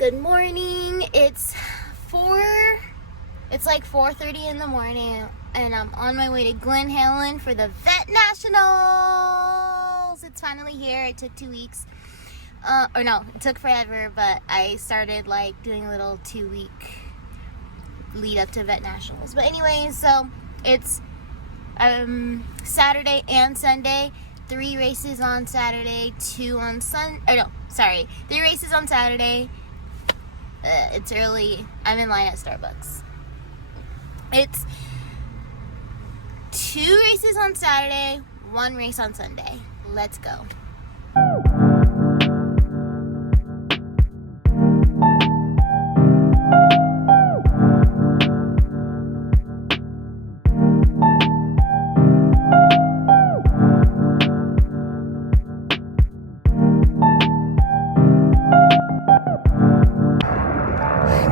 Good morning. It's like 4:30 in the morning, and I'm on my way to Glen Helen for the Vet Nationals. It's finally here. It took 2 weeks. Or no, it took forever, but I started like doing a little 2-week lead up to Vet Nationals. But anyways, so it's Saturday and Sunday. 3 races on Saturday, 2 on Sunday. Or no, sorry, 3 races on Saturday. It's early. I'm in line at Starbucks. It's 2 races on Saturday, 1 race on Sunday. Let's go.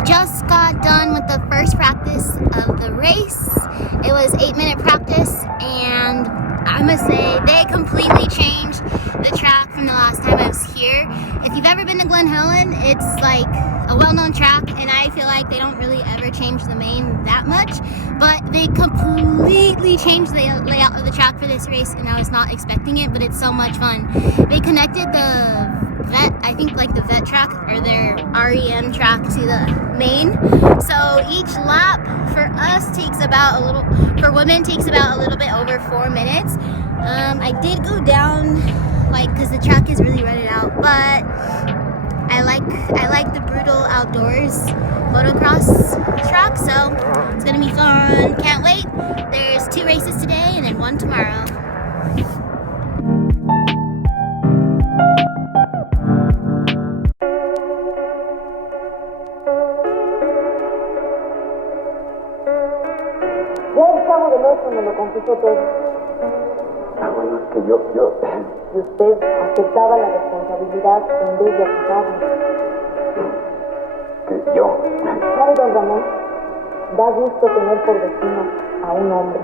Just got done with the first practice of the race. It was 8-minute practice, and I must say they completely changed the track from the last time I was here. If you've ever been to Glen Helen, it's like a well-known track, and I feel like they don't really ever change the main that much, but they completely changed the layout of the track for this race, and I was not expecting it, but it's so much fun. They connected the vet, I think like the vet track or their REM track to the main. So each lap for us takes about for women takes about a little bit over 4 minutes. I did go down because the track is really rutted out, but I like the brutal outdoors motocross track, so it's gonna be fun. Can't wait. There's 2 races today and then 1 tomorrow. Ya el chavo del 8 me lo confesó todo. Ah, bueno, es que yo... Y usted aceptaba la responsabilidad en vez de acusarlo. ¿Que yo? ¿Sabe, don Ramón? Da gusto tener por vecino a un hombre.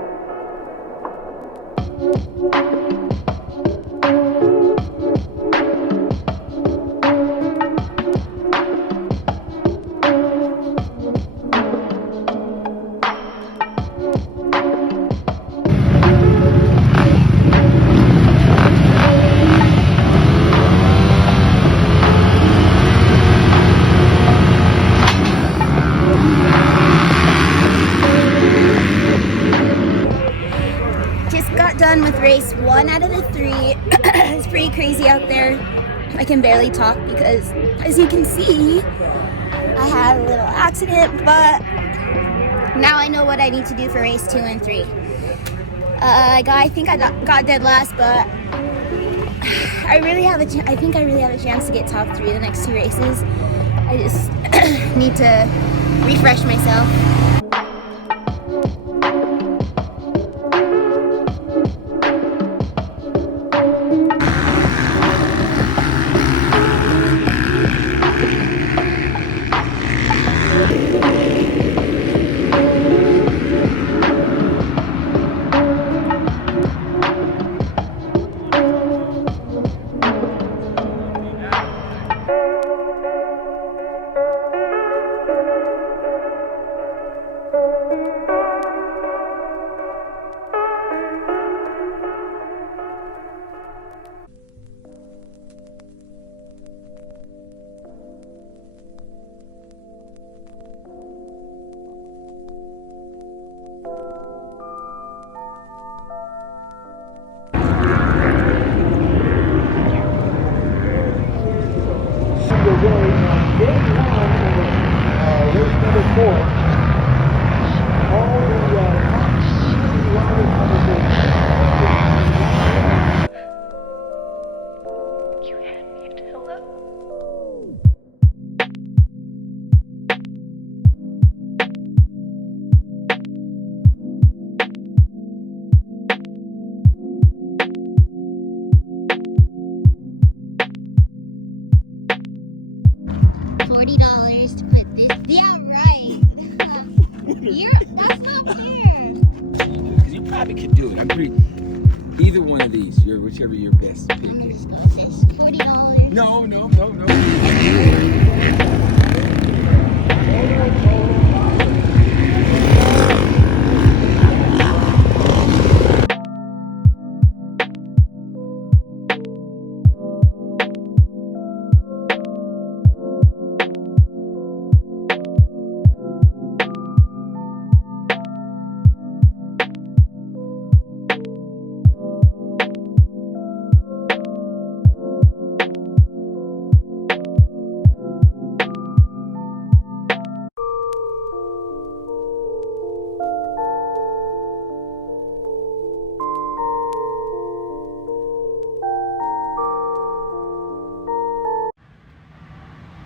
Got done with race 1 out of the 3. It's pretty crazy out there. I can barely talk because, as you can see, I had a little accident, but now I know what I need to do for race 2 and 3. I think I got dead last, but I think I really have a chance to get top 3 the next 2 races. I just need to refresh myself. $40 to put this. Yeah, right. That's not fair. You probably could do it. I'm pretty. Either one of these, whichever your best pick is. $40. No.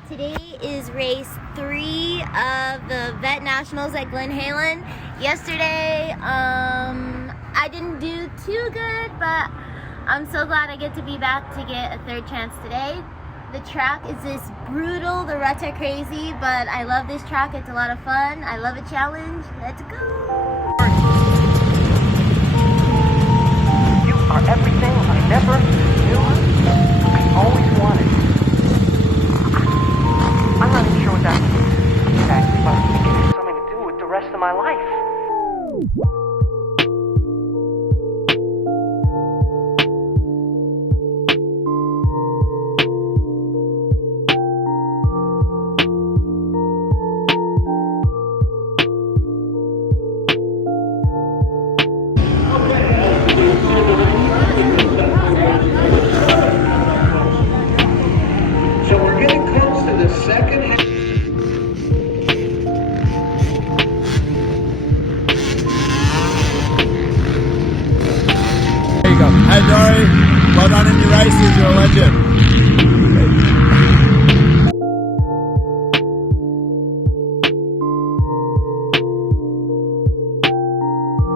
Today is race 3 of the Vet Nationals at Glen Helen. Yesterday, I didn't do too good, but I'm so glad I get to be back to get a third chance today. The track is just brutal, the ruts are crazy, but I love this track. It's a lot of fun. I love a challenge. Let's go. You are everything I never knew I always wanted. I'm not even sure what that means exactly, but I think it has something to do with the rest of my life.